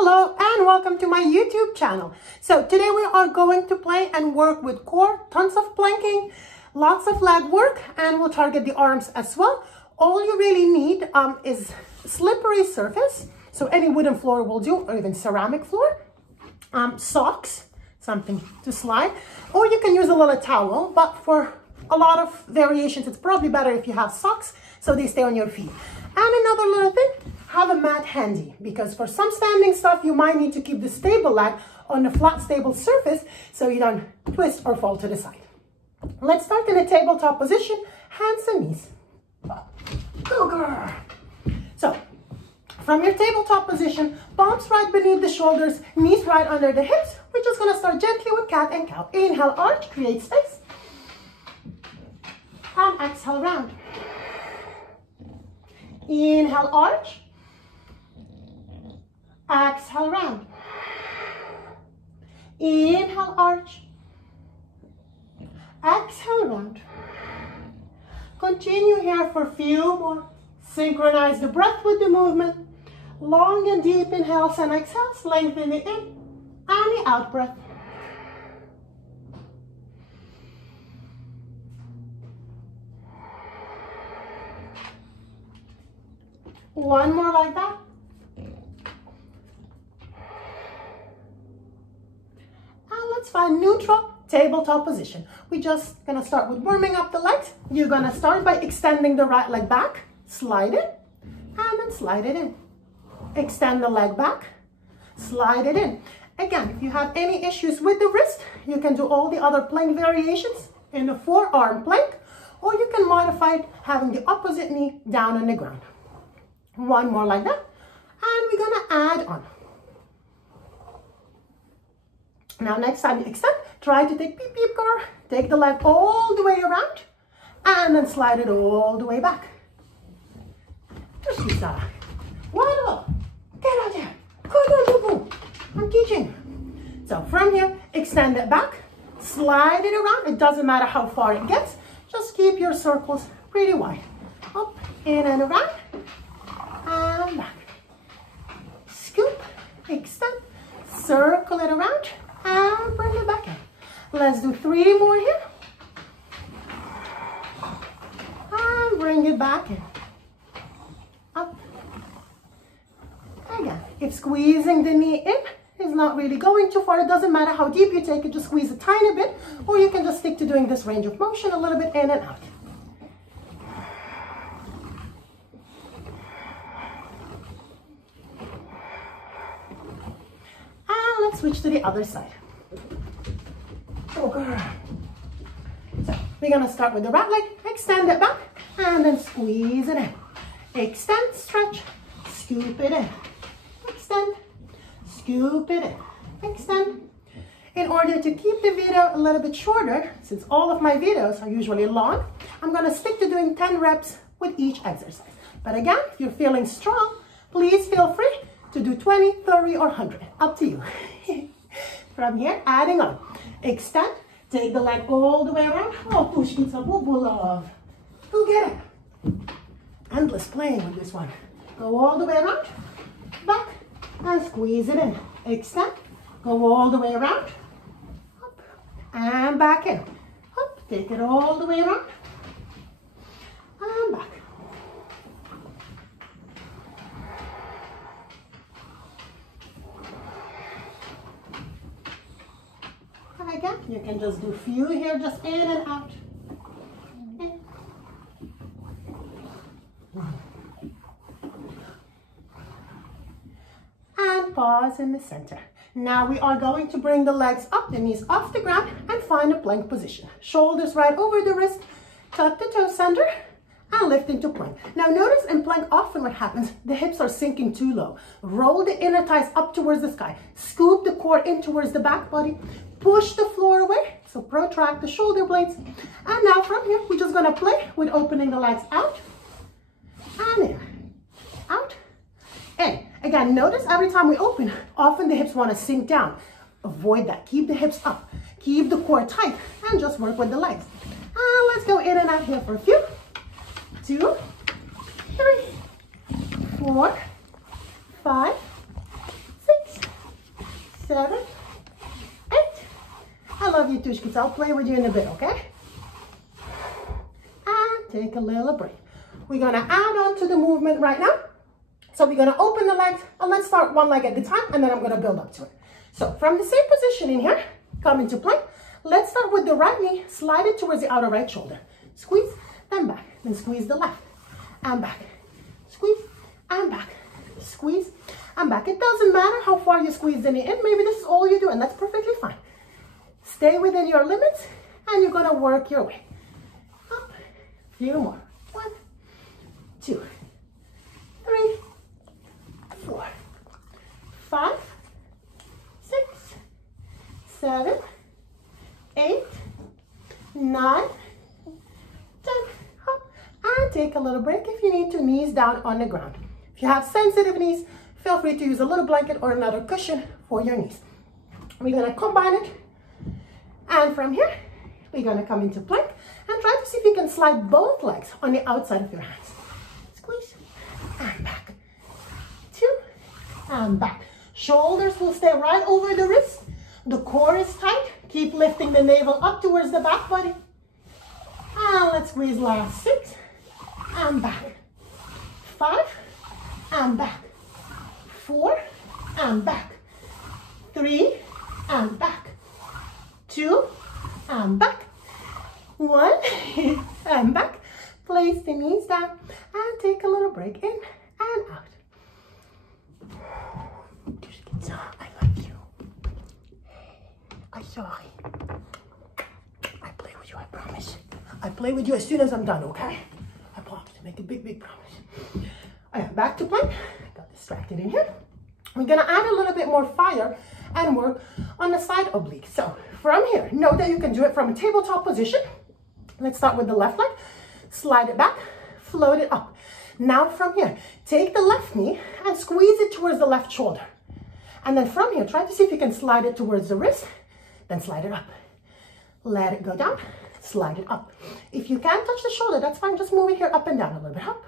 Hello and welcome to my YouTube channel. So today we are going to play and work with core, tons of planking, lots of leg work, and we'll target the arms as well. All you really need is slippery surface, so any wooden floor will do, or even ceramic floor, socks, something to slide, or you can use a little towel, but for a lot of variations it's probably better if you have socks so they stay on your feet. And another little thing, have a mat handy, because for some standing stuff you might need to keep the stable leg on a flat stable surface so you don't twist or fall to the side. Let's start in a tabletop position, hands and knees. Go girl! So from your tabletop position, palms right beneath the shoulders, knees right under the hips. We're just going to start gently with cat and cow. Inhale, arch, create space, and exhale, round. Inhale, arch, exhale, round. Inhale, arch, exhale, round. Continue here for a few more. Synchronize the breath with the movement. Long and deep inhales and exhales, lengthen the in and the out breath. One more like that. And let's find neutral tabletop position. We're just gonna start with warming up the legs. You're gonna start by extending the right leg back, slide it, and then slide it in. Extend the leg back, slide it in. Again, if you have any issues with the wrist, you can do all the other plank variations in a forearm plank, or you can modify it having the opposite knee down on the ground. One more like that, and we're gonna add on. Now next time you extend, try to take peep peep girl, take the leg all the way around, and then slide it all the way back. Just use that. One, get out there, go. I'm teaching. So from here, extend it back, slide it around. It doesn't matter how far it gets, just keep your circles pretty wide. Up, in and around. And back. Scoop, extend, circle it around, and bring it back in. Let's do 3 more here. And bring it back in. Up. Again, if squeezing the knee in is not really going too far, it doesn't matter how deep you take it, just squeeze a tiny bit, or you can just stick to doing this range of motion a little bit in and out. Let's switch to the other side. Oh, girl. So we're gonna start with the right leg, extend it back, and then squeeze it in. Extend, stretch, scoop it in. Extend, scoop it in. Extend. In order to keep the video a little bit shorter, since all of my videos are usually long, I'm gonna stick to doing 10 reps with each exercise. But again, if you're feeling strong, please feel free to do 20, 30, or 100, up to you. From here, adding on. Extend, take the leg all the way around. Oh, push pizza, boo love. Go get it. Endless playing with this one. Go all the way around, back, and squeeze it in. Extend, go all the way around, up, and back in. Up, take it all the way around, and back. Again, you can just do a few here, just in and out. In. And pause in the center. Now we are going to bring the legs up, the knees off the ground, and find a plank position. Shoulders right over the wrist, tuck the toes under, and lift into plank. Now notice in plank often what happens, the hips are sinking too low. Roll the inner thighs up towards the sky. Scoop the core in towards the back body. Push the floor away, so protract the shoulder blades. And now from here, we're just gonna play with opening the legs out and in, out, in. Again, notice every time we open, often the hips wanna sink down. Avoid that, keep the hips up, keep the core tight, and just work with the legs. And let's go in and out here for a few. 2, 3, 4, 5, 6, 7, 8. I love you, Tushkits. I'll play with you in a bit, okay? And take a little break. We're gonna add on to the movement right now. So we're gonna open the legs, and let's start one leg at a time, and then I'm gonna build up to it. So from the same position in here, come into plank. Let's start with the right knee, slide it towards the outer right shoulder. Squeeze, then back, then squeeze the left, and back. Squeeze, and back. Squeeze, and back. It doesn't matter how far you squeeze the knee in. Maybe this is all you do, and that's perfectly fine. Stay within your limits, and you're gonna work your way. Up, a few more. 1, 2, 3, 4, 5, 6, 7, 8, 9, 10. Up, and take a little break if you need to. Knees down on the ground. If you have sensitive knees, feel free to use a little blanket or another cushion for your knees. We're gonna combine it. And from here, we're gonna come into plank and try to see if you can slide both legs on the outside of your hands. Squeeze, and back. 2, and back. Shoulders will stay right over the wrist. The core is tight. Keep lifting the navel up towards the back body. And let's squeeze last 6, and back. 5, and back. 4, and back. 3, and back. 2, and back. 1, and back. Place the knees down and take a little break in and out. I love you. I'm sorry. I play with you, I promise. I play with you as soon as I'm done, okay? I promise to make a big, big promise. All right, back to plank. Got distracted in here. We're gonna add a little bit more fire and work on the side oblique. So from here, know that you can do it from a tabletop position. Let's start with the left leg. Slide it back, float it up. Now from here, take the left knee and squeeze it towards the left shoulder. And then from here, try to see if you can slide it towards the wrist, then slide it up. Let it go down, slide it up. If you can't touch the shoulder, that's fine. Just move it here up and down a little bit, up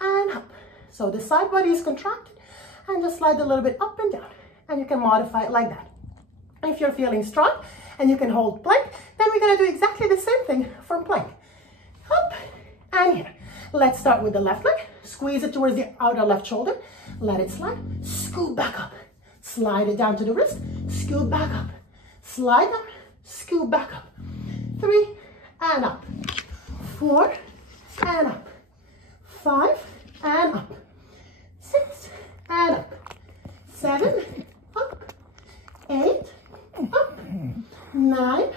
and up. So the side body is contracted, and just slide a little bit up and down. And you can modify it like that. If you're feeling strong and you can hold plank, then we're gonna do exactly the same thing from plank. Up and here. Let's start with the left leg. Squeeze it towards the outer left shoulder. Let it slide. Scoot back up. Slide it down to the wrist. Scoot back up. Slide down. Scoot back up. 3 and up. 4 and up. 5 and up. 6 and up. 7 up. 8 up. 9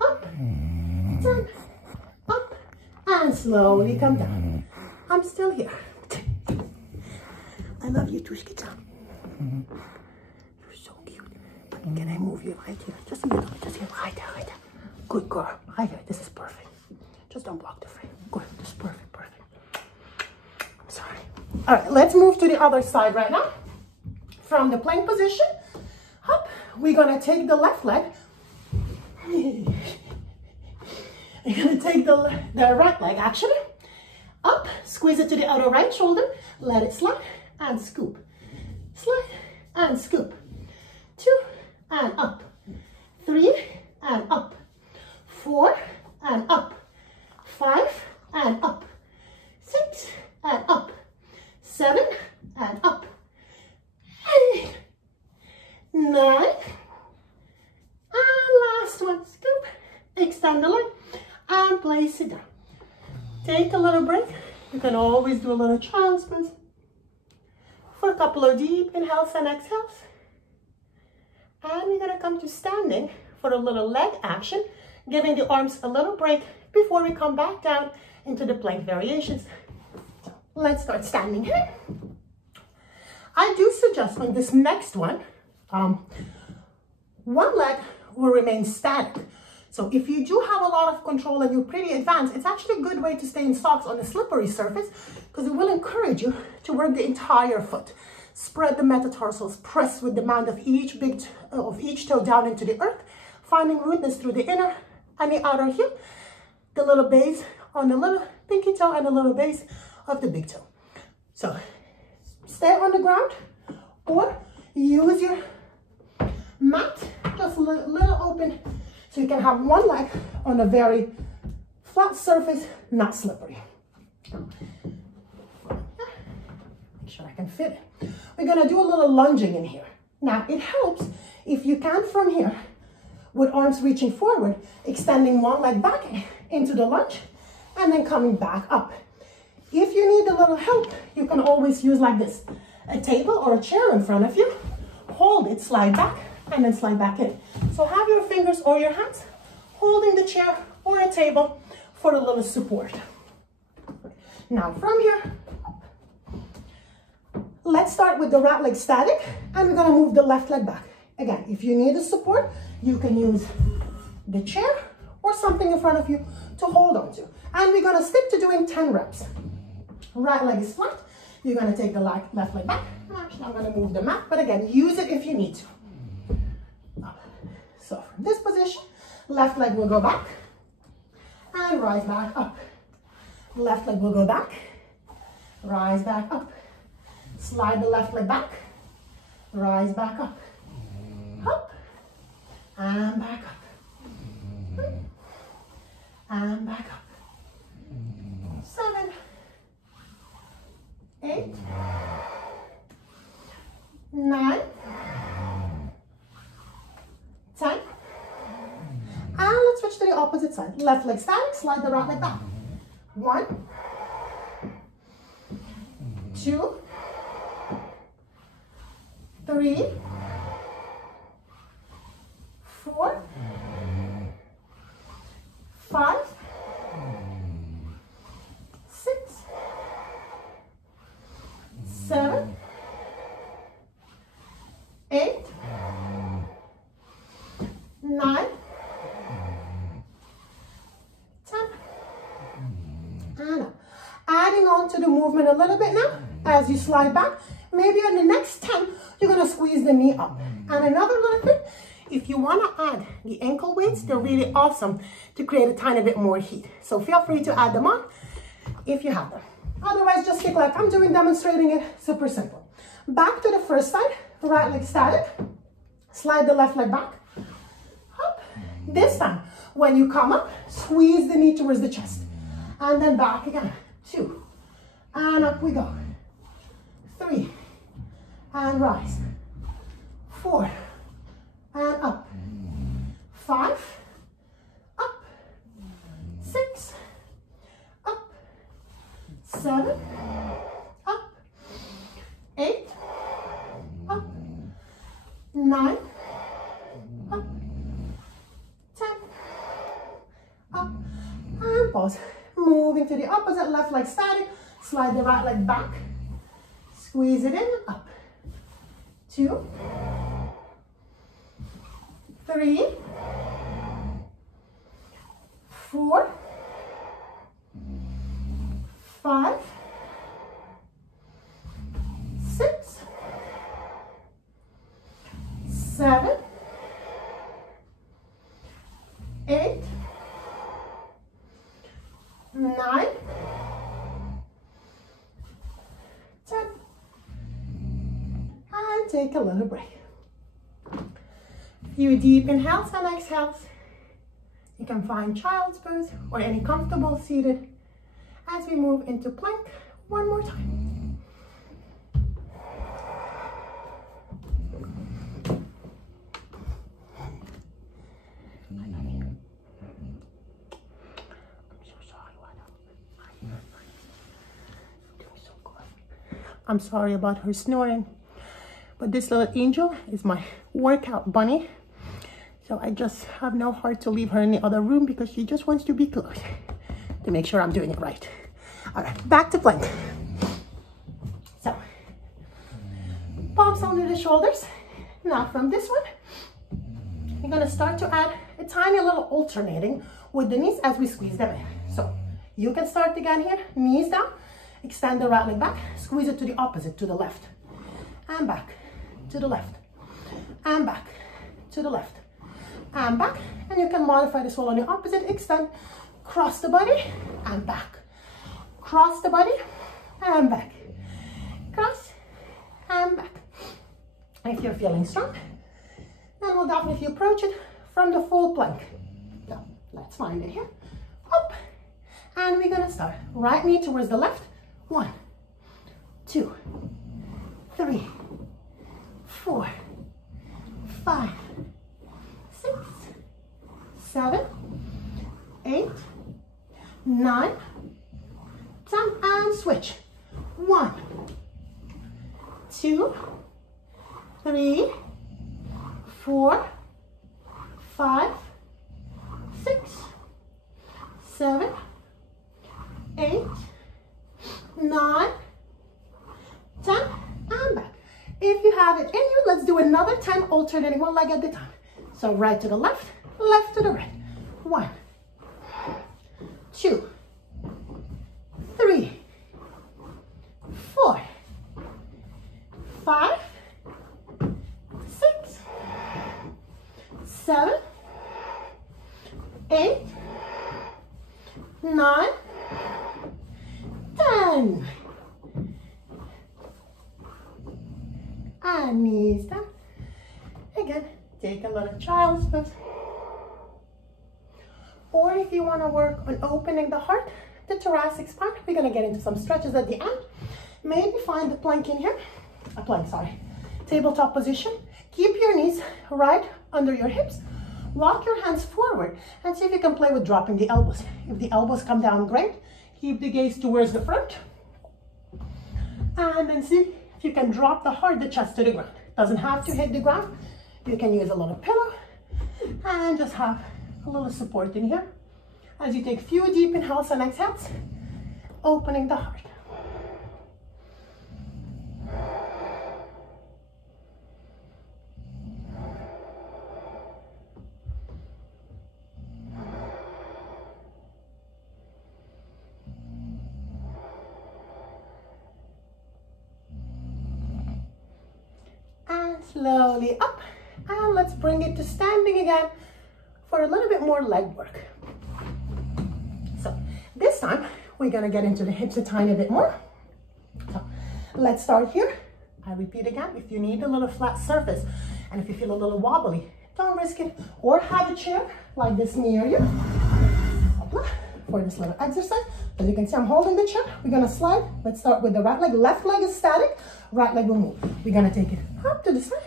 up. 10 up. And slowly come down. I'm still here. I love you, Tushkita. You're so cute. Can I move you right here? Just a little bit. Just here. Right there, right there. Good girl. Right there. This is perfect. Just don't block the frame. Good. This is perfect, perfect. I'm sorry. All right, let's move to the other side right now. From the plank position, up, we're gonna take the left leg. You're gonna take the right leg, actually. Up, squeeze it to the outer right shoulder. Let it slide and scoop. Slide and scoop. 2 and up. 3 and up. 4 and up. 5 and up. 6 and up. 7 and up. 8, 9. And last one, scoop. Extend the leg and place it down. Take a little break. You can always do a little child's pose for a couple of deep inhales and exhales. And we're gonna come to standing for a little leg action, giving the arms a little break before we come back down into the plank variations. So let's start standing here. I do suggest on this next one, one leg will remain static. So if you do have a lot of control and you're pretty advanced, it's actually a good way to stay in socks on a slippery surface because it will encourage you to work the entire foot. Spread the metatarsals, press with the mound of each toe down into the earth, finding rootness through the inner and the outer heel, the little base on the little pinky toe and the little base of the big toe. So stay on the ground or use your mat, just a little open, so you can have one leg on a very flat surface, not slippery. Make sure I can fit it. We're gonna do a little lunging in here. Now, it helps if you can from here, with arms reaching forward, extending one leg back into the lunge, and then coming back up. If you need a little help, you can always use like this, a table or a chair in front of you, hold it, slide back, and then slide back in. So have your fingers or your hands holding the chair or a table for a little support. Now from here, let's start with the right leg static, and we're gonna move the left leg back. Again, if you need a support, you can use the chair or something in front of you to hold on to. And we're gonna stick to doing 10 reps. Right leg is flat. You're gonna take the left leg back. Actually, I'm gonna move the mat, but again, use it if you need to. Up. So from this position, left leg will go back and rise back up. Left leg will go back, rise back up. Slide the left leg back, rise back up. Up, and back up. And back up. 7, 8, 9, 10. And let's switch to the opposite side. Left leg static, slide the right leg back. 1, 2, 3, 4, 5, 6, 7, 8, 9, 10. And up. Adding on to the movement a little bit now as you slide back. Maybe on the next 10, you're gonna squeeze the knee up. And another little thing, if you wanna add the ankle weights, they're really awesome to create a tiny bit more heat. So feel free to add them on if you have them. Otherwise, just stick like I'm doing, demonstrating it, super simple. Back to the first side, right leg static. Slide the left leg back. Up. This time, when you come up, squeeze the knee towards the chest. And then back again. 2. And up we go. 3. And rise. 4. And up. 5. Up. 6. Up. 7. Up. 8. Up. 9. Up. 10. Up. And pause. Moving to the opposite, left leg static. Slide the right leg back. Squeeze it in, up. 2, 3, 4, 5, 6, 7, 8, 9, 10. And take a little break. Few deep inhales and exhales. You can find child's pose or any comfortable seated as we move into plank one more time. I'm sorry about her snoring, but this little angel is my workout bunny. So I just have no heart to leave her in the other room because she just wants to be close to make sure I'm doing it right. All right, back to plank. So, palms under the shoulders. Now from this one, you're gonna start to add a tiny little alternating with the knees as we squeeze them in. So you can start again here, knees down, extend the right leg back, squeeze it to the opposite, to the left, and back, to the left, and back, to the left, and back. And you can modify this all on the opposite, extend, cross the body, and back, cross the body, and back, cross, and back. If you're feeling strong, then and we'll definitely approach it from the full plank. So let's find it here. Up. And we're gonna start. Right knee towards the left. 1, 2, 3, 4, 5, 6, 7, 8, 9, 10, and switch. 1, 2, 3, 4, 5, 6, 7, 8, 9, 10, and back. If you have it in you, let's do another 10, alternating one leg at a time. So right to the left, left to the right. 1, 2, 3, 4, 5, 6, 7, 8, 9, 10. And knees down. Again, take a little child's pose. Or if you want to work on opening the heart, the thoracic spine, we're going to get into some stretches at the end. Maybe find the plank in here. Tabletop position. Keep your knees right under your hips. Walk your hands forward and see if you can play with dropping the elbows. If the elbows come down, great. Keep the gaze towards the front. And then see if you can drop the heart, the chest to the ground. Doesn't have to hit the ground. You can use a little pillow and just have a little support in here. As you take a few deep inhales and exhales, opening the heart. Slowly up, and let's bring it to standing again for a little bit more leg work. So this time we're gonna get into the hips a tiny bit more. So let's start here. I repeat again, if you need a little flat surface and if you feel a little wobbly, don't risk it, or have a chair like this near you for this little exercise. As you can see, I'm holding the chair. We're gonna slide. Let's start with the right leg. Left leg is static, right leg will move. We're gonna take it up to the side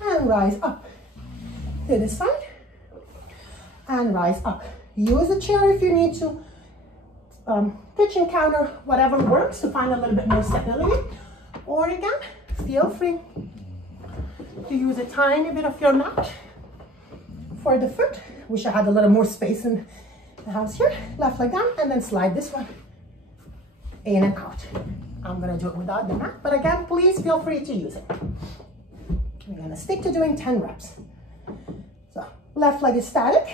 and rise up to the side and rise up. Use a chair if you need to, kitchen counter, whatever works to find a little bit more stability. Or again, feel free to use a tiny bit of your mat for the foot. Wish I had a little more space in the house here. Left leg down and then slide this one in and out. I'm gonna do it without the mat, but again, please feel free to use it. We're gonna stick to doing 10 reps. So left leg is static.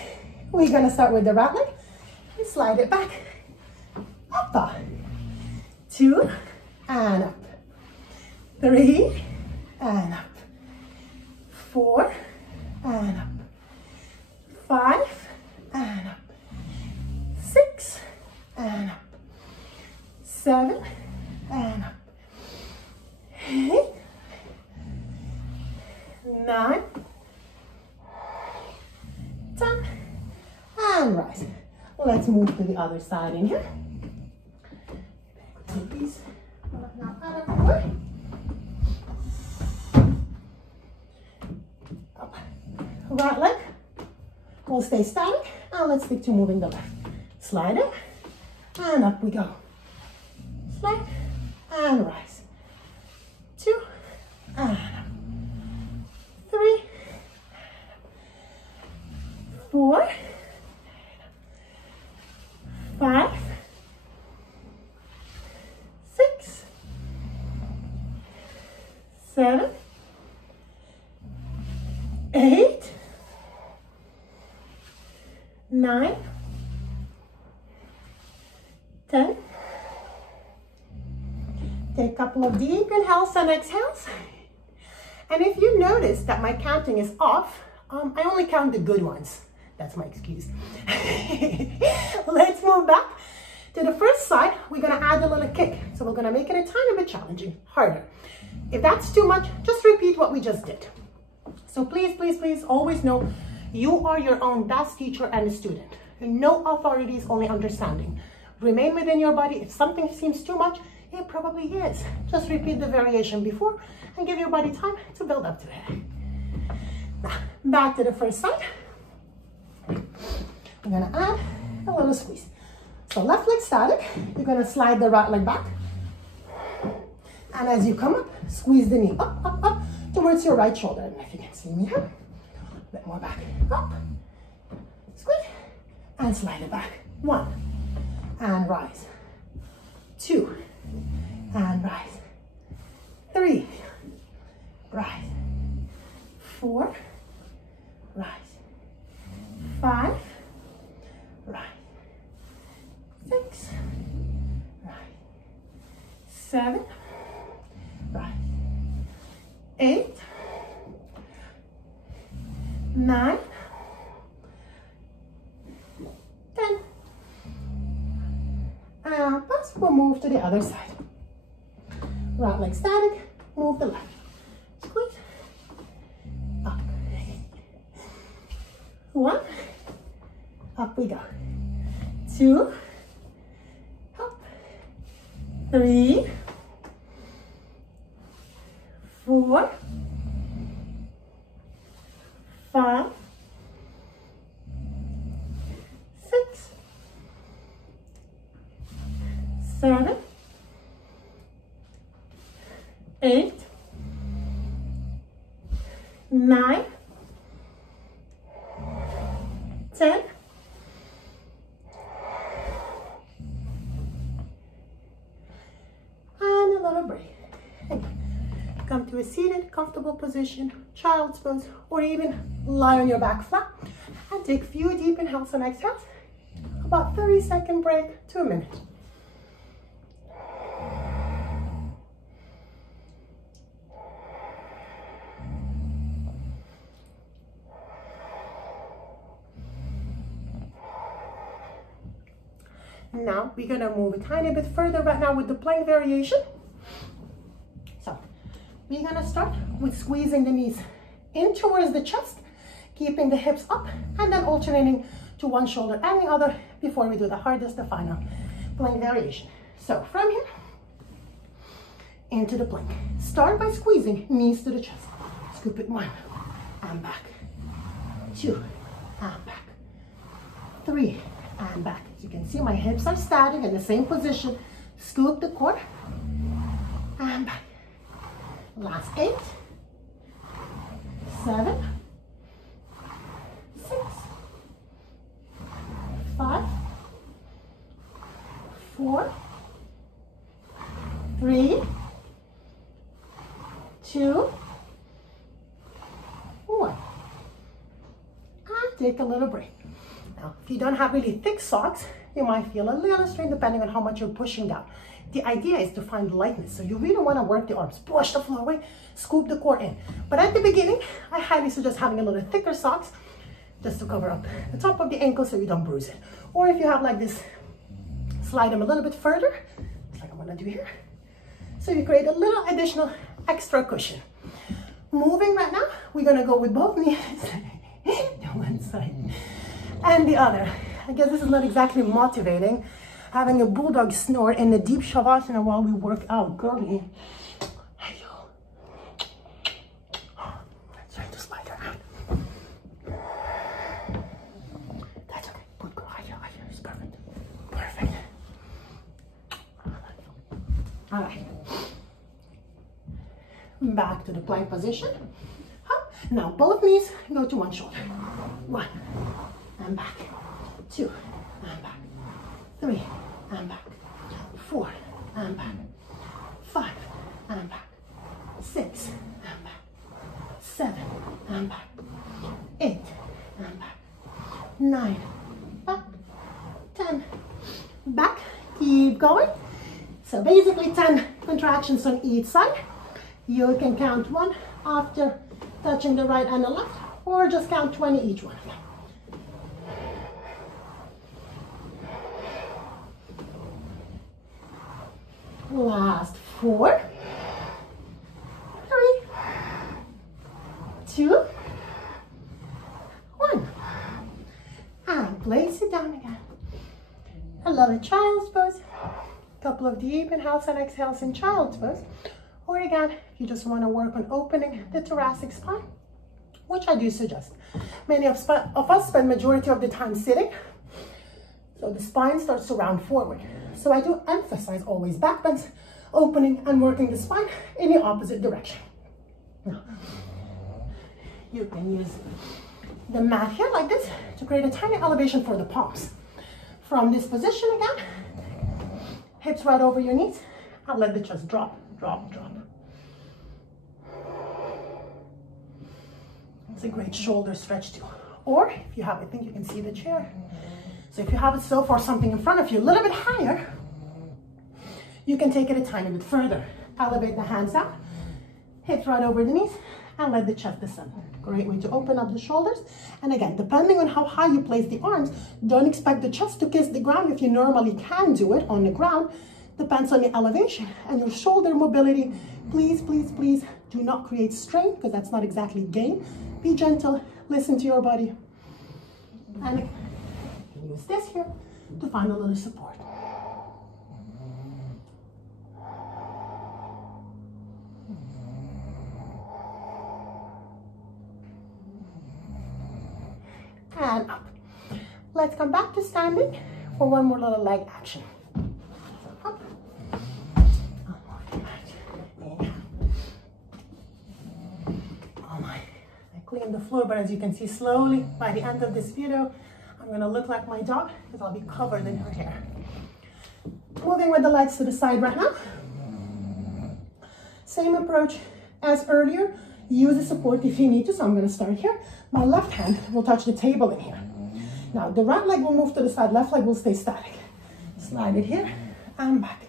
We're gonna start with the right leg and slide it back. Up, 2 and up, 3 and up, 4 and up, 5 and up, 6 and up, 7 and up, 8, 9, 10, and rise. Let's move to the other side in here. Take these now out of the way. Up. Right leg will stay static, and let's stick to moving the left. Slide it, and up we go. Slide, and rise. 2, and up. 3, 4, 5, 6, 7, 8, 9, 10. Take a couple of deep inhales and exhales. And if you notice that my counting is off, I only count the good ones. That's my excuse. Let's move back to the first side. We're gonna add a little kick. So we're gonna make it a tiny bit challenging, harder. If that's too much, just repeat what we just did. So please, please, please always know you are your own best teacher and student. No authority is only understanding. Remain within your body. If something seems too much, it probably is. Just repeat the variation before and give your body time to build up to it. Now, back to the first side. We're gonna add a little squeeze. So left leg static, you're gonna slide the right leg back. And as you come up, squeeze the knee up, up, up towards your right shoulder. And if you can see me here, a bit more back, up, squeeze, and slide it back. 1, and rise. 2, and rise. 3, rise. 4, rise. 5, rise. 6, rise. 7, rise. 8, 9, 10. And pass, we'll move to the other side. Right leg static, move the left. Squeeze, up. 1, up we go. 2, up. 3, 4, 5, 6, 7, 8, 9, 10, and a little break. Come to a seated, comfortable position, child's pose, or even lie on your back flat and take a few deep inhales and exhales. About 30-second break to a minute. Now we're gonna move a tiny bit further right now with the plank variation. So we're gonna start with squeezing the knees in towards the chest, keeping the hips up, and then alternating to one shoulder and the other before we do the hardest, the final plank variation. So from here into the plank. Start by squeezing knees to the chest. Scoop it 1 and back. 2 and back. 3 and back. As you can see, my hips are static in the same position. Scoop the core and back. Last 8, 7, 6, 5, 4, 3, 2, 1. And take a little break. Now, if you don't have really thick socks, you might feel a little strain depending on how much you're pushing down. The idea is to find lightness. So you really want to work the arms. Push the floor away, scoop the core in. But at the beginning, I highly suggest having a little thicker socks just to cover up the top of the ankle so you don't bruise it. Or if you have like this, slide them a little bit further, just like I'm going to do here. So you create a little additional extra cushion. Moving right now, we're going to go with both knees to one side and the other. I guess this is not exactly motivating, having a bulldog snore in the deep shavasana while we work out. Girlie. Hey, yo. Let's try to slide her out. That's okay. Good girl. Right here. It's perfect. Perfect. All right. Back to the plank position. Now both knees go to one shoulder. 1 and back. 2 and back. 3 and back. 4 and back. 5 and back. 6 and back. 7 and back. 8 and back. 9 back. 10 back. Keep going. So basically 10 contractions on each side. You can count 1 after touching the right and the left, or just count 20 each one. Last 4, 3, 2, down again. I love it. Child's pose. Couple of deep inhales and exhales in child's pose. Or again, if you just want to work on opening the thoracic spine, which I do suggest. Many of us spend majority of the time sitting, so the spine starts to round forward. So I do emphasize always back bends, opening and working the spine in the opposite direction. Now, you can use the mat here like this to create a tiny elevation for the palms. From this position again, hips right over your knees, and let the chest drop, drop, drop. It's a great shoulder stretch too. Or if you have, I think you can see the chair. So if you have it so far something in front of you a little bit higher, you can take it a tiny bit further. Elevate the hands out, hips right over the knees, and let the chest descend. Great way to open up the shoulders. And again, depending on how high you place the arms, don't expect the chest to kiss the ground if you normally can do it on the ground. Depends on the elevation and your shoulder mobility. Please, please, please do not create strain, because that's not exactly gain. Be gentle, listen to your body. And you can use this here to find a little support. And up. Let's come back to standing for one more little leg action. Up. Oh my. I cleaned the floor, but as you can see slowly, by the end of this video, I'm gonna look like my dog because I'll be covered in her hair. Moving with the legs to the side right now. Same approach as earlier. Use the support if you need to, so I'm gonna start here. My left hand will touch the table in here. Now, the right leg will move to the side, left leg will stay static. Slide it here and back,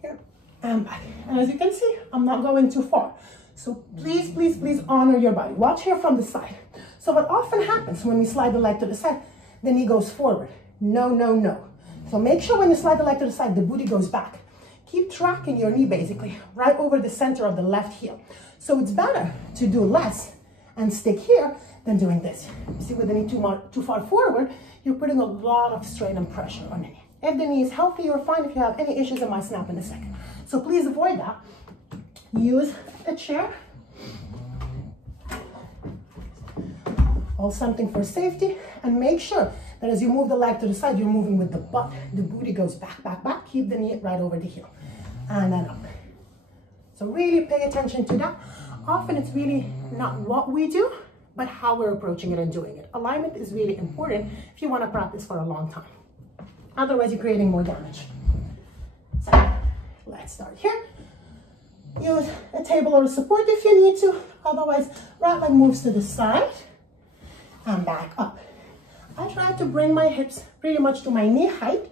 here and back. And as you can see, I'm not going too far. So please, please, please honor your body. Watch here from the side. So what often happens when we slide the leg to the side, the knee goes forward. No, no, no. So make sure when you slide the leg to the side, the booty goes back. Keep tracking your knee basically right over the center of the left heel. So it's better to do less and stick here than doing this. You see, with the knee too far forward, you're putting a lot of strain and pressure on the knee. If the knee is healthy, you're fine. If you have any issues, it might snap in a second. So please avoid that. Use a chair or something for safety, and make sure that as you move the leg to the side, you're moving with the butt. The booty goes back, back, back. Keep the knee right over the heel. And then up. So really pay attention to that. Often it's really not what we do, but how we're approaching it and doing it. Alignment is really important if you want to practice for a long time. Otherwise, you're creating more damage. So let's start here. Use a table or a support if you need to. Otherwise, right leg moves to the side and back up. I try to bring my hips pretty much to my knee height,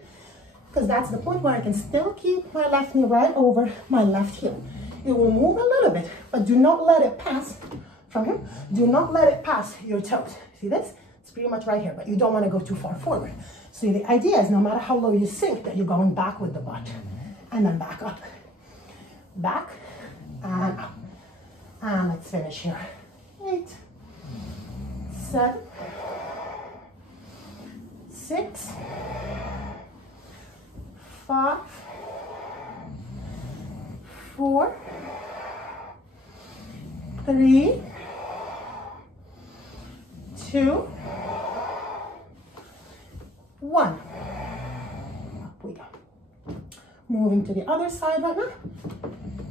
because that's the point where I can still keep my left knee right over my left heel. It will move a little bit, but do not let it pass from here. Do not let it pass your toes. See this? It's pretty much right here, but you don't want to go too far forward. So the idea is no matter how low you sink, that you're going back with the butt and then back up. Back and up. And let's finish here. 8, 7, 6, 5, 4, 3, 2, 1. Up we go. Moving to the other side right now.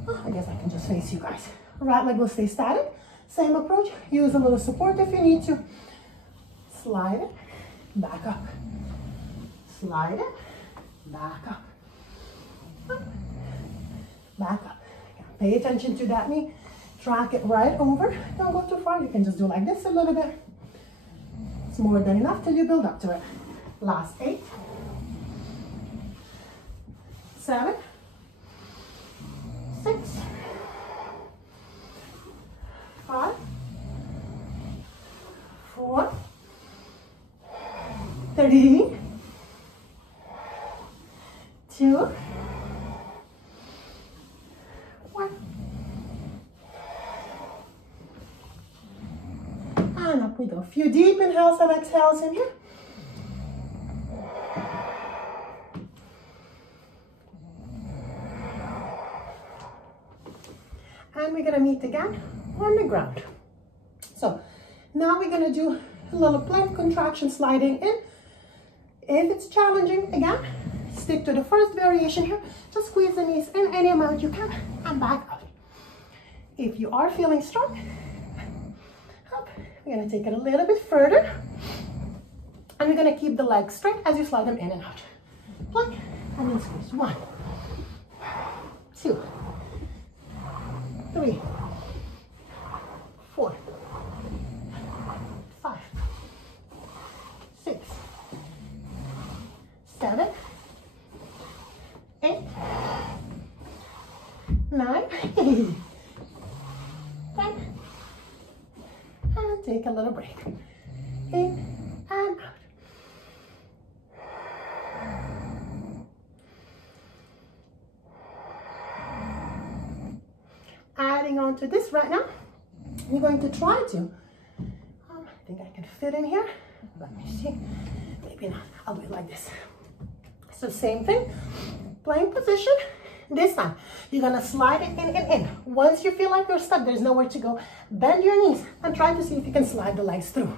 Oh, I guess I can just face you guys. Right leg will stay static. Same approach. Use a little support if you need to. Slide it, back up. Slide it, back up. Up. Back up. Pay attention to that knee. Track it right over. Don't go too far. You can just do like this a little bit. It's more than enough till you build up to it. Last 8, 7, 6, 5, 4, 3, 2, 1. And up we go. A few deep inhales and exhales in here. we're gonna meet again on the ground. So now we're gonna do a little plank contraction sliding in. If it's challenging, again, stick to the first variation here. Just squeeze the knees in any amount you can and back out. If you are feeling strong, up, we're gonna take it a little bit further. And we're gonna keep the legs straight as you slide them in and out. Plank, and then squeeze. 1, 2, 3, 4, 5, 6, 7, 8, 9, 10, and take a little break. In and out. Adding on to this right now, we're going to try to, I think I can fit in here. Let me see, maybe not, I'll do it like this. So same thing, plank position. This time, you're gonna slide it in. Once you feel like you're stuck, there's nowhere to go, bend your knees and try to see if you can slide the legs through.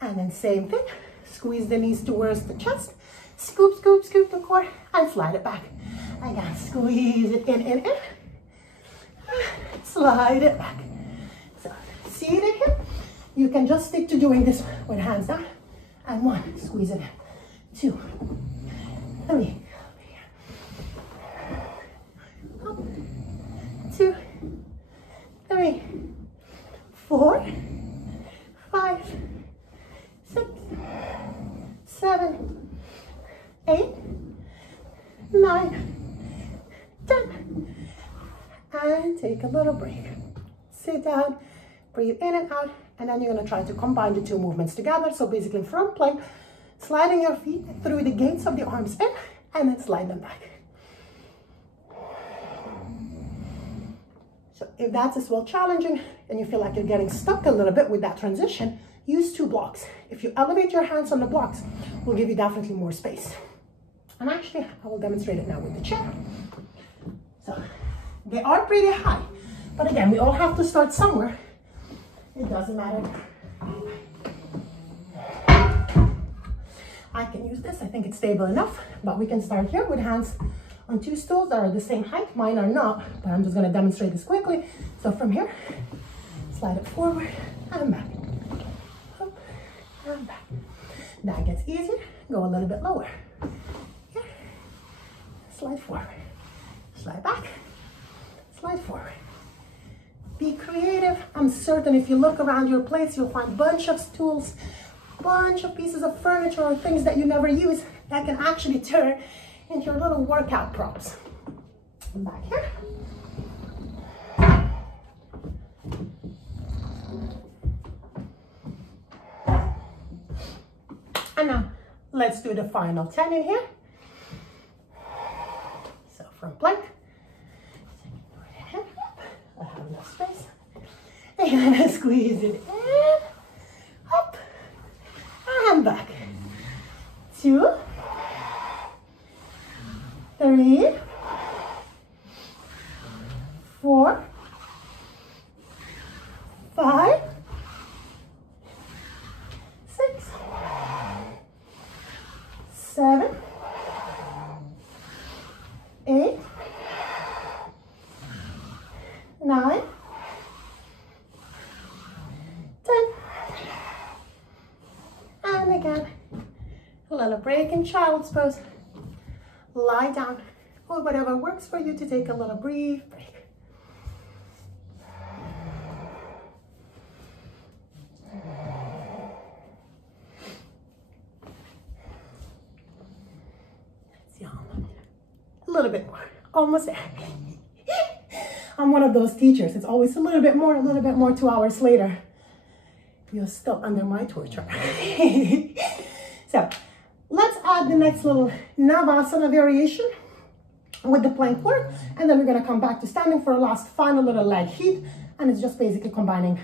And then same thing, squeeze the knees towards the chest, scoop, scoop, scoop the core, and slide it back. Again, squeeze it in. Slide it back. So, seated here, you can just stick to doing this with hands down. And 1, squeeze it in. 2, 3, 2, 3, 4, 5, 6, 7, 8, 9, 10. And take a little break. Sit down, breathe in and out, and then you're gonna try to combine the two movements together. So basically front plank, sliding your feet through the gates of the arms in, and then slide them back. So if that's as well challenging, and you feel like you're getting stuck a little bit with that transition, use 2 blocks. If you elevate your hands on the blocks, will give you definitely more space. And actually, I will demonstrate it now with the chair. So, they are pretty high, but again, we all have to start somewhere. It doesn't matter. I can use this, I think it's stable enough, but we can start here with hands on 2 stools that are the same height. Mine are not, but I'm just gonna demonstrate this quickly. So from here, slide it forward and back. Up and back. That gets easier, go a little bit lower. Here, slide forward, slide back, slide forward. Be creative. I'm certain if you look around your place, you'll find a bunch of stools, bunch of pieces of furniture or things that you never use that can actually turn into your little workout props. Back here. And now let's do the final 10 in here. So from plank. I have enough space. And squeeze it in, up, and back. 2, 3, 4, 5, 6, 7, 8, 9, 10. And again, a little break in child's pose. Lie down, or whatever works for you to take a little brief break. A little bit more, almost there. I'm one of those teachers. It's always a little bit more, 2 hours later. You're still under my torture. So let's add the next little Navasana variation with the plank work. And then we're gonna come back to standing for a last final little leg heat. And it's just basically combining,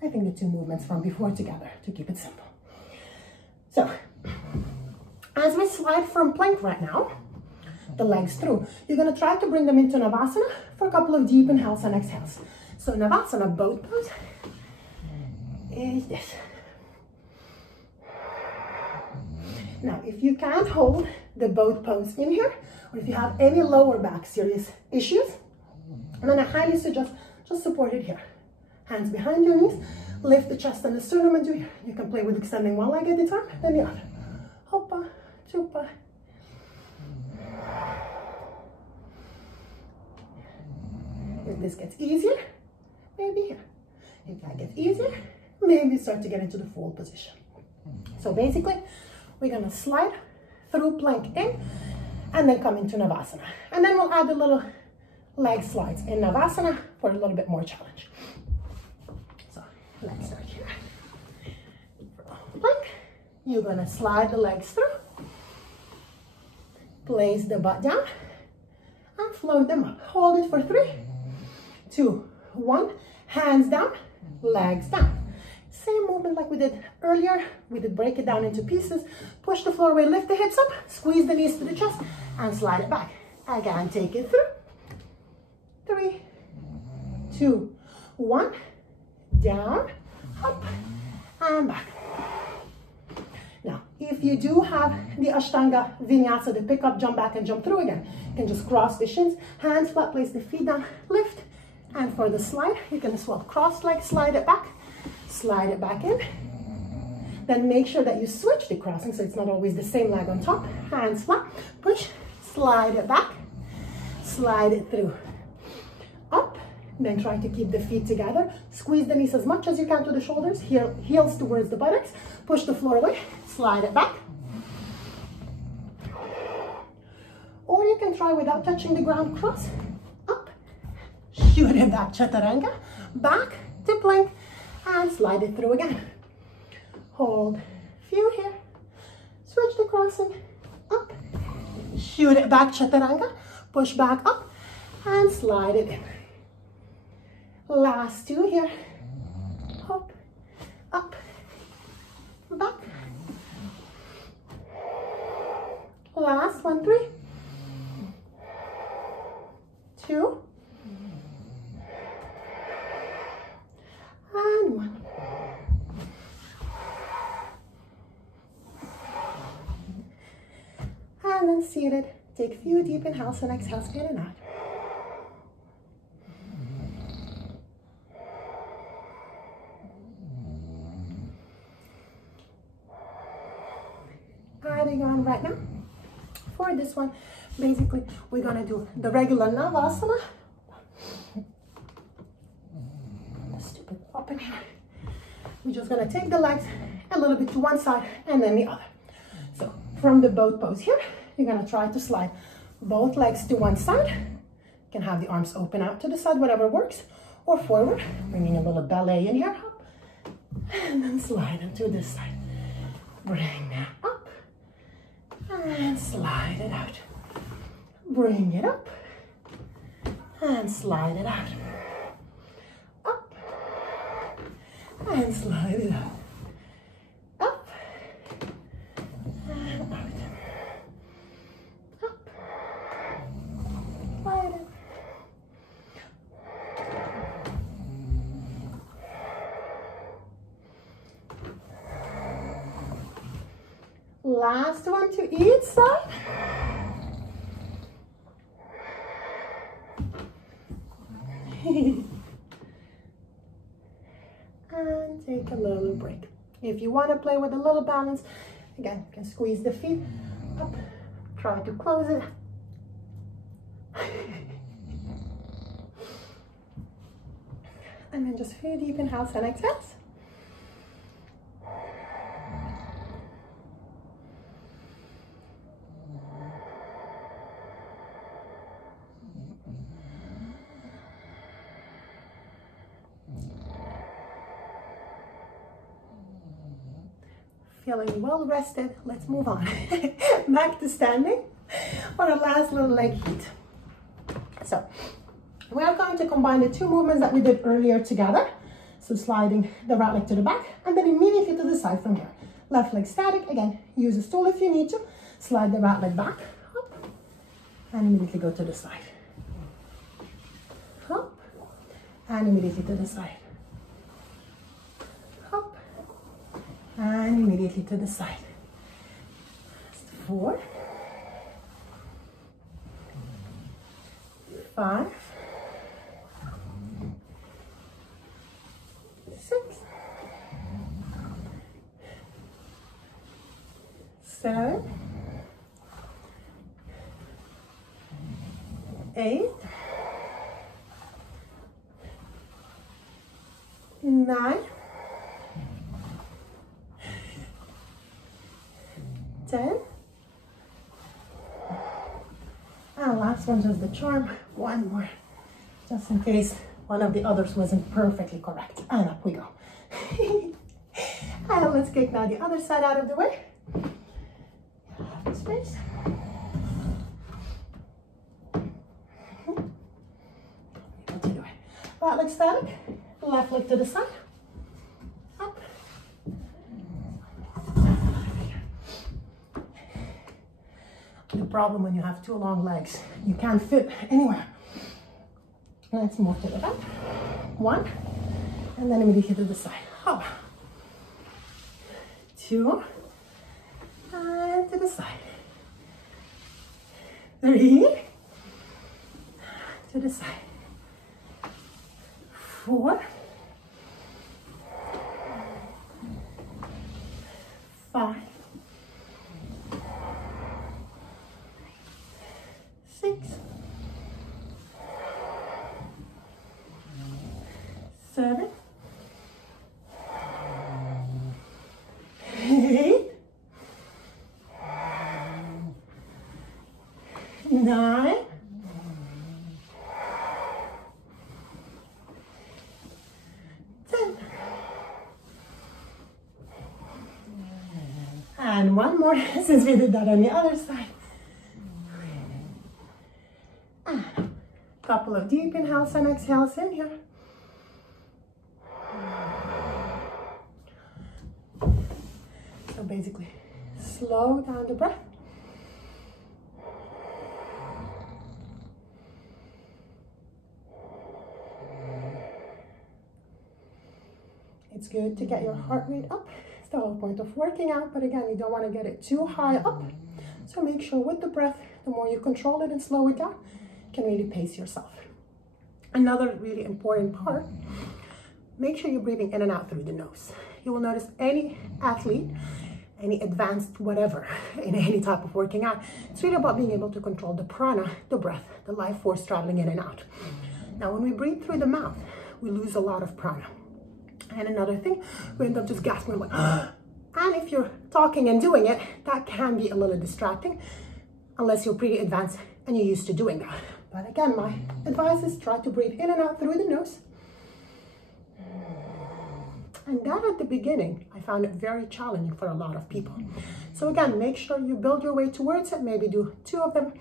I think, the 2 movements from before together to keep it simple. So as we slide from plank right now, the legs through. You're going to try to bring them into Navasana for a couple of deep inhales and exhales. So Navasana boat pose is this. Now, if you can't hold the boat pose in here, or if you have any lower back serious issues, then I highly suggest just support it here. Hands behind your knees, lift the chest and the sternum and do here. You can play with extending one leg at a time, then the other. Hoppa, chupa. If this gets easier, maybe here. If that gets easier, maybe start to get into the full position. So basically, we're gonna slide through plank in and then come into Navasana. And then we'll add the little leg slides in Navasana for a little bit more challenge. So let's start here. Plank. You're gonna slide the legs through. Place the butt down and float them up. Hold it for 3, 2, 1. Hands down, legs down. Same movement like we did earlier. We did break it down into pieces. Push the floor away, lift the hips up, squeeze the knees to the chest, and slide it back. Again, take it through. 3, 2, 1. Down, up, and back. Now, if you do have the Ashtanga Vinyasa, the pick up, jump back, and jump through again, you can just cross the shins, hands flat, place the feet down, lift. And for the slide, you can swap cross leg, slide it back in. Then make sure that you switch the crossing so it's not always the same leg on top. Hands flat, push, slide it back, slide it through. Up, then try to keep the feet together. Squeeze the knees as much as you can to the shoulders, heels towards the buttocks. Push the floor away, slide it back. Or you can try without touching the ground, cross, up, shoot it back, Chaturanga, back to plank, and slide it through again. Hold, few here, switch the crossing, up, shoot it back, Chaturanga, push back up, and slide it in. Last 2 here, hop, up, back. Last 1, 3, 2, and 1. And then seated, take a few deep inhales and exhales in and out. Adding on right now. For this one, basically, we're gonna do the regular Navasana. Stupid up in here. We're just gonna take the legs a little bit to one side and then the other. So from the boat pose here, you're gonna try to slide both legs to one side. You can have the arms open out to the side, whatever works, or forward, bringing a little ballet in here, up, and then slide them to this side. Bring them up, and slide it out. Bring it up, and slide it out. Up, and slide it out. Up, and out. Up, slide it. Last one to each side. And take a little break. If you want to play with a little balance, again, you can squeeze the feet up, try to close it. And then just few deep inhales and exhales. Feeling well rested, let's move on. Back to standing for our last little leg heat. So we are going to combine the 2 movements that we did earlier together. So sliding the right leg to the back and then immediately to the side from here. Left leg static, again, use a stool if you need to. Slide the right leg back, up, and immediately go to the side. Up, and immediately to the side. Up, and immediately to the side. 4, 5, 6, 7, 8, 9, 10, and last one, just the charm. One more, just in case one of the others wasn't perfectly correct. And up we go. And let's kick now the other side out of the way. Space. Continue it. Right leg static, left leg to the side. Up. The problem when you have 2 long legs, you can't fit anywhere. Let's move to the back. 1, and then immediately to the side. Up. 2, and to the side. 3, to the side. 4, 5, 6, 7, 8, 9, 10. And one more, since we did that on the other side. And a couple of deep inhales and exhales in here. So basically, slow down the breath. It's good to get your heart rate up. It's the whole point of working out, but again, you don't want to get it too high up. So make sure with the breath, the more you control it and slow it down, you can really pace yourself. Another really important part, make sure you're breathing in and out through the nose. You will notice any athlete, any advanced whatever, in any type of working out, it's really about being able to control the prana, the breath, the life force traveling in and out. Now, when we breathe through the mouth, we lose a lot of prana. And another thing, we end up just gasping like, and if you're talking and doing it, that can be a little distracting, unless you're pretty advanced and you're used to doing that. But again, my advice is try to breathe in and out through the nose. And that at the beginning, I found it very challenging for a lot of people. So again, make sure you build your way towards it, maybe do 2 of them.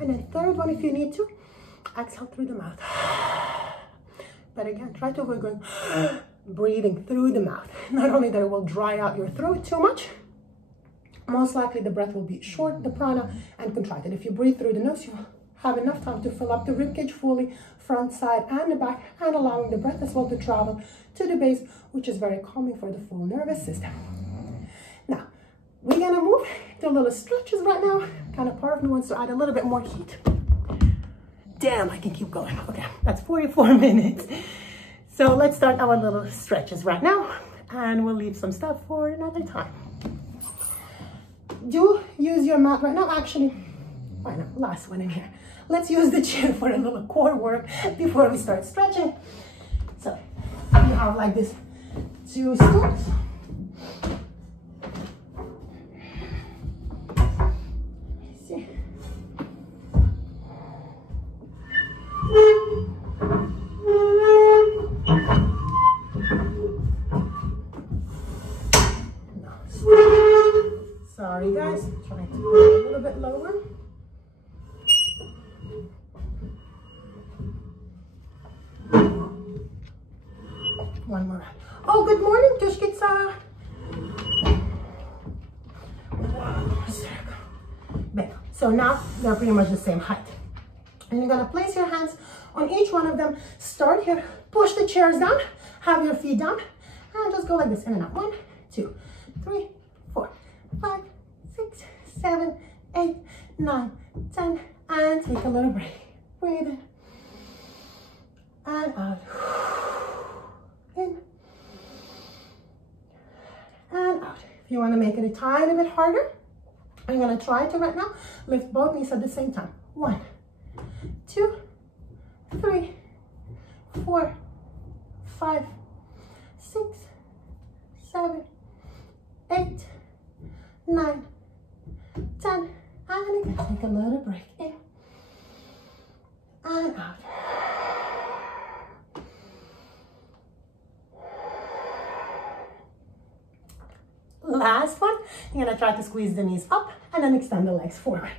And then third one, if you need to, exhale through the mouth. But again, try to avoid going breathing through the mouth. Not only that it will dry out your throat too much, most likely the breath will be short, the prana, and contracted. If you breathe through the nose, you'll have enough time to fill up the ribcage fully, front, side, and the back, and allowing the breath as well to travel to the base, which is very calming for the full nervous system. Now, we're gonna move to a little stretches right now. Kind of part of me wants to add a little bit more heat. Damn, I can keep going. Okay, that's 44 minutes. So let's start our little stretches right now, and we'll leave some stuff for another time. Do use your mat right now. Actually, why not? Last one in here. Let's use the chair for a little core work before we start stretching. So you have like this 2 stools. See. Sorry guys, trying to go a little bit lower. One more. Oh, good morning, Tushkitsa. Wow. So now they're pretty much the same height. And you're gonna place your hands on each one of them. Start here, push the chairs down, have your feet down, and just go like this, in and out. 1, 2, 3, 4, 5, 6, 7, 8, 9, 10, and take a little break. Breathe in and out. In and out. If you want to make it a tiny bit harder, I'm going to try to right now lift both knees at the same time. 1, 2, 3, 4, 5, 6, 7, 8, 9, 10, and again, take a little break. In and out. Last one, you're gonna try to squeeze the knees up and then extend the legs forward.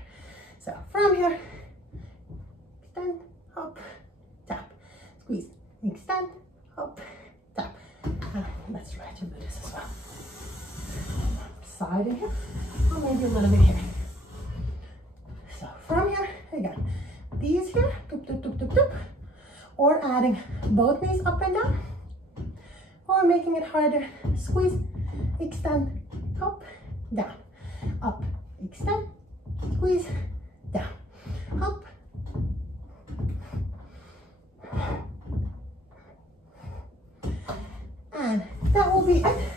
So from here, extend, up, tap, squeeze, extend, up, tap. Let's try to do this as well. Side in here, or maybe a little bit here. So from here, again, these here, doop, doop, doop, doop, doop, or adding both knees up and down, or making it harder, squeeze, extend, up, down, up, extend, squeeze, down, up, and that will be it.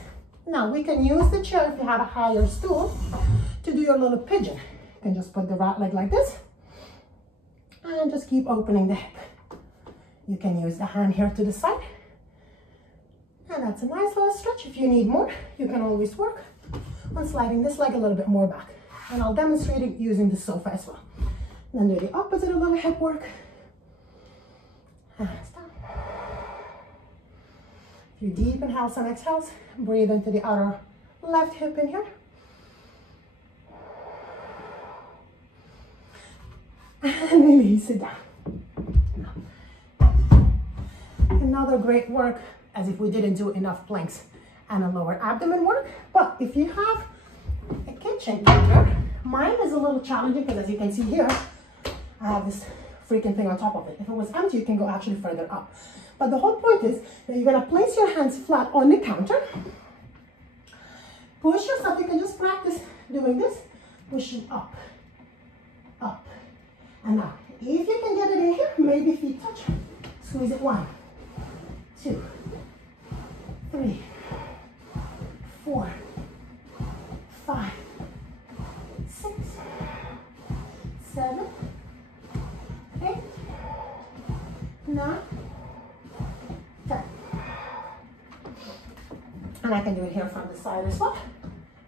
Now we can use the chair if you have a higher stool to do your little pigeon. You can just put the right leg like this and just keep opening the hip. You can use the hand here to the side. And that's a nice little stretch. If you need more, you can always work on sliding this leg a little bit more back. And I'll demonstrate it using the sofa as well. Then do the opposite, a little hip work. Hands down. A few deep inhales and exhales. Breathe into the outer left hip in here. And release it down. Another great work, as if we didn't do enough planks and a lower abdomen work. But if you have a kitchen counter, mine is a little challenging because as you can see here, I have this freaking thing on top of it. If it was empty, you can go actually further up. But the whole point is that you're gonna place your hands flat on the counter. Push yourself, you can just practice doing this, pushing up, up, and now. If you can get it in here, maybe feet touch, squeeze it 1, 2, 3, 4, 5, 6, 7, 8, 9, 10. And I can do it here from the side as well.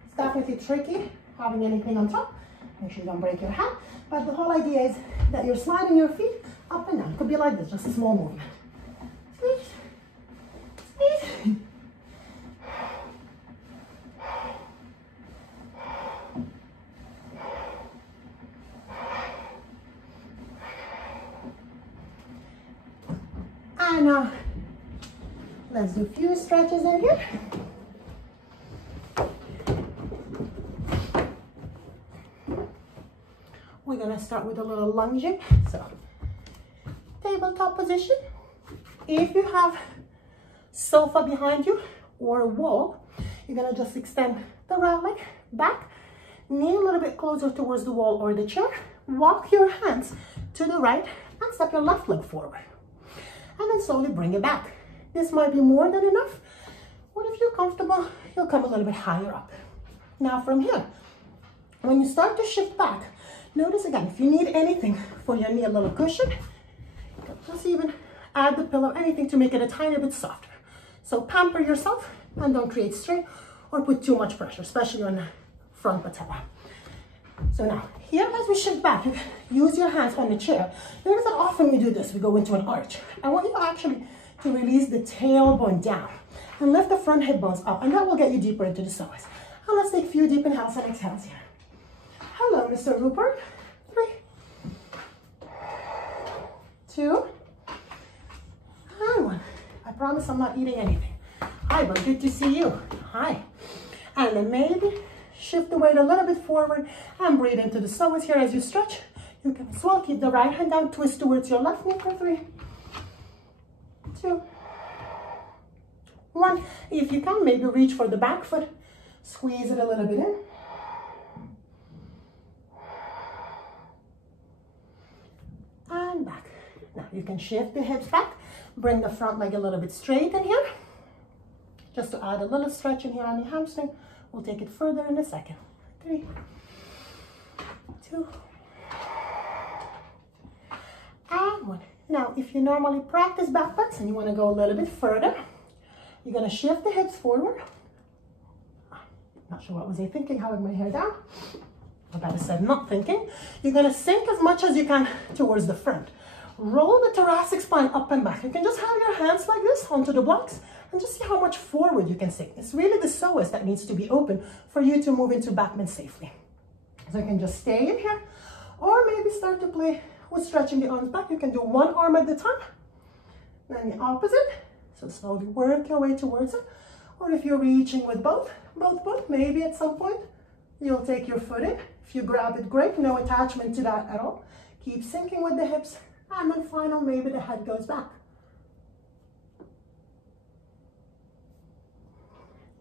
It's definitely tricky having anything on top. Make sure you don't break your hand. But the whole idea is that you're sliding your feet up and down. It could be like this, just a small movement. Squeeze, squeeze. And now, let's do a few stretches in here. We're gonna start with a little lunging. So, tabletop position. If you have sofa behind you or a wall, you're gonna just extend the right leg back, knee a little bit closer towards the wall or the chair. Walk your hands to the right and step your left leg forward. And then slowly bring it back. This might be more than enough. Or if you're comfortable, you'll come a little bit higher up. Now from here, when you start to shift back, notice again, if you need anything for your knee, a little cushion, just even add the pillow, anything to make it a tiny bit softer. So pamper yourself and don't create strain or put too much pressure, especially on the front patella. So now, here as we shift back, you use your hands on the chair. Notice that often we do this, we go into an arch. I want you actually to release the tailbone down and lift the front hip bones up, and that will get you deeper into the psoas. And let's take a few deep inhales and exhales here. Hello, Mr. Rupert. 3, 2, and 1. I promise I'm not eating anything. Hi, but good to see you. Hi. And then maybe shift the weight a little bit forward and breathe into the psoas here as you stretch. You can as well keep the right hand down, twist towards your left knee for 3, 2, 1. If you can, maybe reach for the back foot, squeeze it a little bit in. And back. Now you can shift the hips back, bring the front leg a little bit straight in here, just to add a little stretch in here on your hamstring. We'll take it further in a second. 3, 2, and 1. Now, if you normally practice back bends and you want to go a little bit further, you're going to shift the hips forward. Not sure what was I thinking, having my hair down. I better said not thinking. You're going to sink as much as you can towards the front. Roll the thoracic spine up and back. You can just have your hands like this onto the blocks and just see how much forward you can sink. It's really the psoas that needs to be open for you to move into back bend safely. So you can just stay in here, or maybe start to play with stretching the arms back. You can do one arm at a time, then the opposite. So slowly work your way towards it. Or if you're reaching with both, maybe at some point you'll take your foot in. If you grab it, great, no attachment to that at all. Keep sinking with the hips, and then final, maybe the head goes back.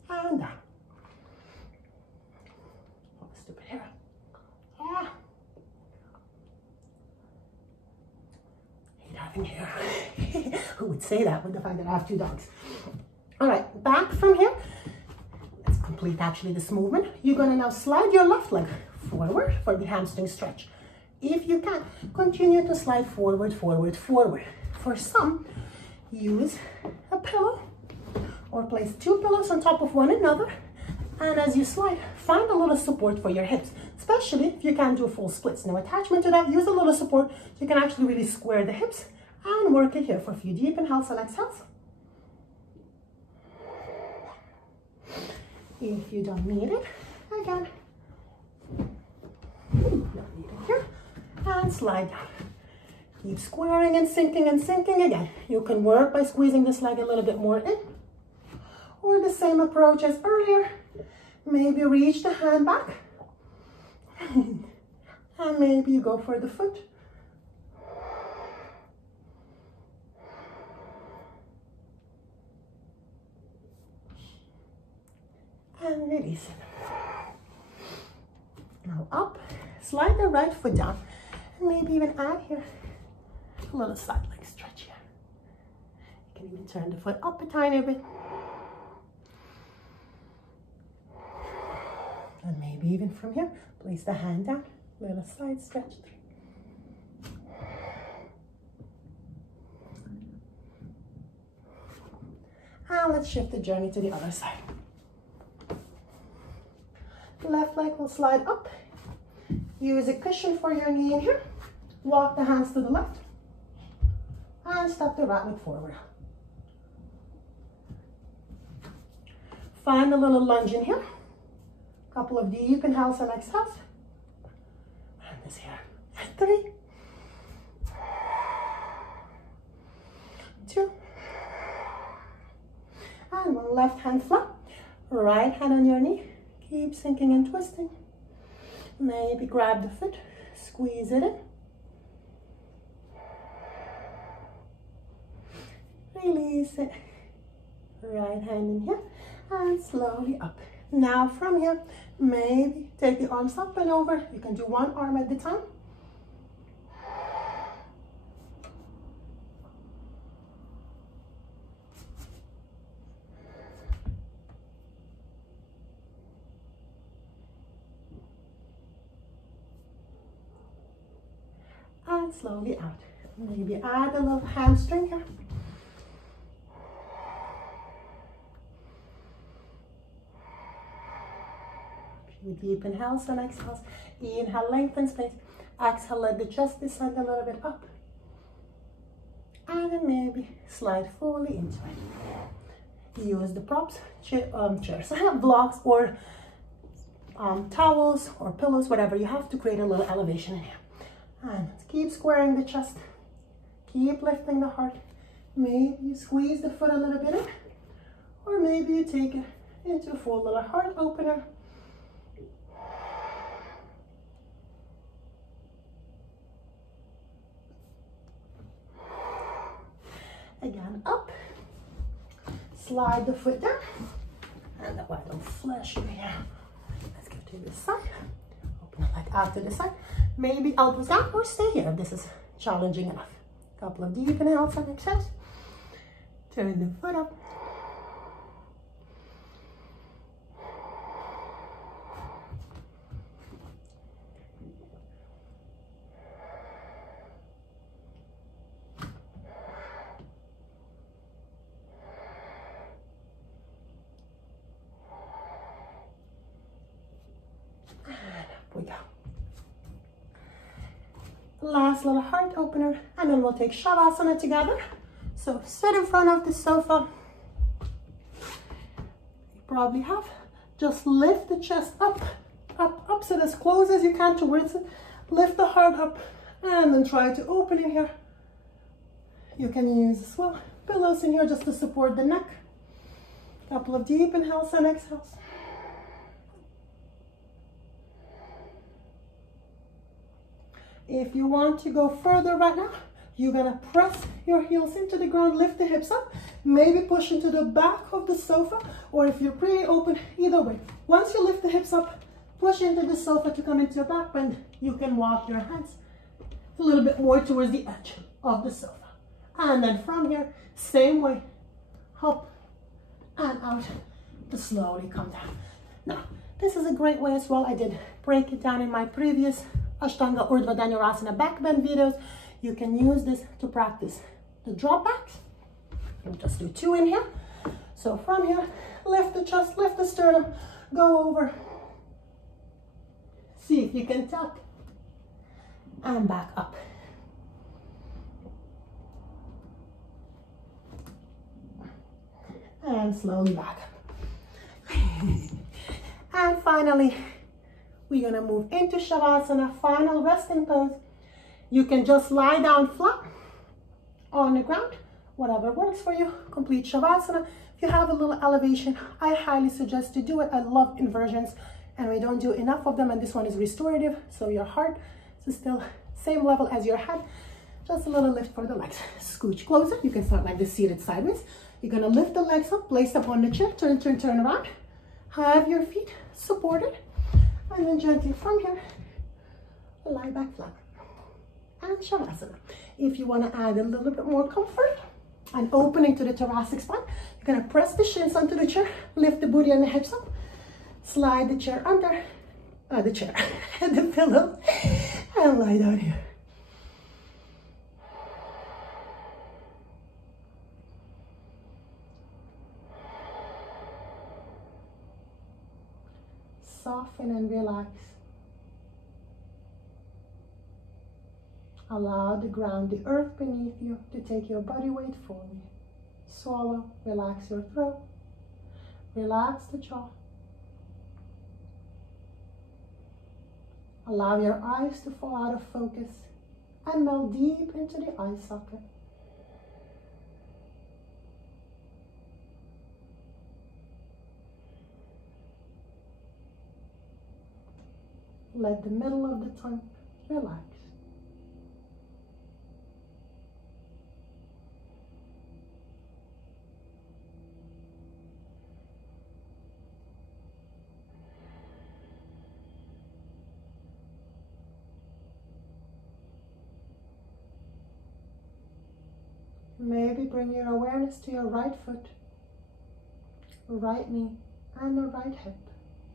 And down. Oh, stupid hair. Ah. Hate having hair. Who would say that with the fact that I have 2 dogs? All right, back from here. Let's complete actually this movement. You're going to now slide your left leg forward for the hamstring stretch. If you can, continue to slide forward, forward, forward. For some, use a pillow or place 2 pillows on top of one another. And as you slide, find a little support for your hips, especially if you can't do full splits. No attachment to that, use a little support so you can actually really square the hips and work it here for a few deep inhales and exhales. If you don't need it, again, don't need it here, and slide down. Keep squaring and sinking again. You can work by squeezing this leg a little bit more in, or the same approach as earlier. Maybe reach the hand back, and maybe you go for the foot. And release it. Now up, slide the right foot down, and maybe even add here a little side leg stretch here. You can even turn the foot up a tiny bit. And maybe even from here, place the hand down, little side stretch. And let's shift the journey to the other side. Left leg will slide up. Use a cushion for your knee in here. Walk the hands to the left. And step the right leg forward. Find a little lunge in here. Couple of deep inhales and exhales. And this here. 3, 2, and 1. Left hand flat. Right hand on your knee. Keep sinking and twisting. Maybe grab the foot, squeeze it in. Release it. Right hand in here and slowly up. Now from here, maybe take the arms up and over. You can do one arm at a time. And slowly out. Maybe add a little hamstring here. Few deep inhales and exhales. Inhale, lengthen space. Exhale, let the chest descend a little bit up. And then maybe slide fully into it. Use the props, chairs, blocks, or towels or pillows, whatever you have to create a little elevation in here. And keep squaring the chest. Keep lifting the heart. Maybe you squeeze the foot a little bit in, or maybe you take it into a full little heart opener. up. Slide the foot down. And that way I don't flash you here. Let's go to this side. Open the leg out to the side. Maybe elbows down or stay here. This is challenging enough. Couple of deep inhales and exhales. Turn the foot up. We go. Last little heart opener, and then we'll take Shavasana together. So sit in front of the sofa. You probably have. Just lift the chest up, up, up. Sit as close as you can towards it. Lift the heart up, and then try to open in here. You can use as well pillows in here just to support the neck. Couple of deep inhales and exhales. If you want to go further right now, you're gonna press your heels into the ground, lift the hips up, maybe push into the back of the sofa, or if you're pretty open, either way. Once you lift the hips up, push into the sofa to come into your back bend, you can walk your hands a little bit more towards the edge of the sofa. And then from here, same way, up and out to slowly come down. Now, this is a great way as well. I did break it down in my previous Ashtanga Urdhva Dhanurasana back bend videos. You can use this to practice the drop backs. We'll just do 2 in here. So from here, lift the chest, lift the sternum, go over. See if you can tuck and back up. And slowly back up. And finally, we're gonna move into Shavasana, final resting pose. You can just lie down flat on the ground, whatever works for you. Complete Shavasana. If you have a little elevation, I highly suggest to do it. I love inversions, and we don't do enough of them, and this one is restorative, so your heart is still same level as your head. Just a little lift for the legs. Scooch closer. You can start like this, seated sideways. You're gonna lift the legs up, place up on the chair, turn, turn, turn around. Have your feet supported. And then gently from here, lie back flat. And Shavasana. If you want to add a little bit more comfort and opening to the thoracic spine, you're going to press the shins onto the chair, lift the booty and the hips up, slide the chair under, and the pillow, and lie down here. Soften and relax. Allow the ground, the earth beneath you, to take your body weight forward. Swallow, relax your throat, relax the jaw. Allow your eyes to fall out of focus and melt deep into the eye socket. Let the middle of the tongue relax. Maybe bring your awareness to your right foot, right knee, and the right hip,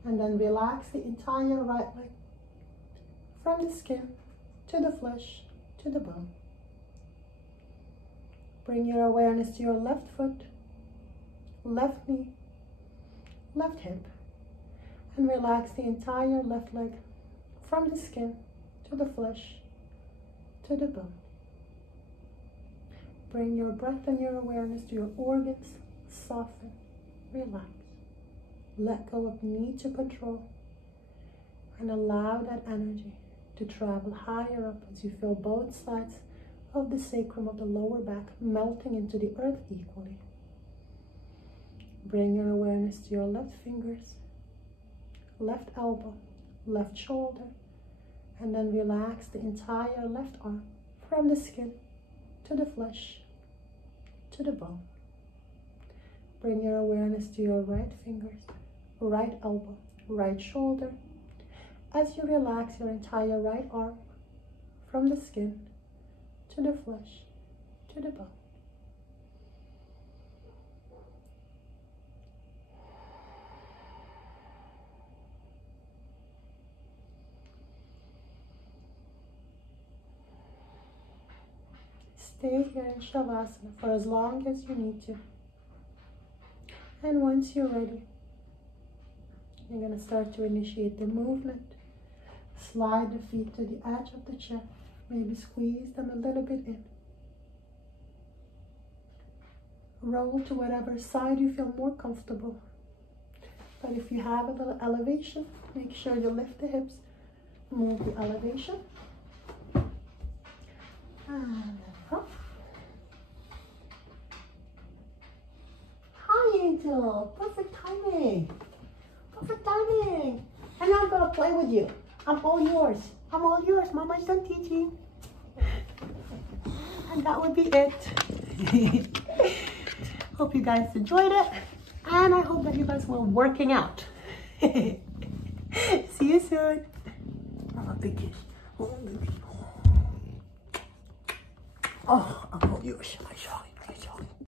and then relax the entire right leg. From the skin to the flesh to the bone. Bring your awareness to your left foot, left knee, left hip, and relax the entire left leg from the skin to the flesh to the bone. Bring your breath and your awareness to your organs. Soften, relax. Let go of need to control, and allow that energy to travel higher up as you feel both sides of the sacrum of the lower back melting into the earth equally. Bring your awareness to your left fingers, left elbow, left shoulder, and then relax the entire left arm from the skin to the flesh to the bone. Bring your awareness to your right fingers, right elbow, right shoulder. As you relax your entire right arm from the skin to the flesh to the bone. Stay here in Shavasana for as long as you need to. And once you're ready, you're going to start to initiate the movement. Slide the feet to the edge of the chair. Maybe squeeze them a little bit in. Roll to whatever side you feel more comfortable. But if you have a little elevation, make sure you lift the hips. Move the elevation. And up. Hi, Angel. Perfect timing. Perfect timing. And now I'm going to play with you. I'm all yours. I'm all yours. Mama's done teaching. And that would be it. Hope you guys enjoyed it. And I hope that you guys were working out. See you soon. Oh, big kiss. Oh, baby. Oh, I'm all yours.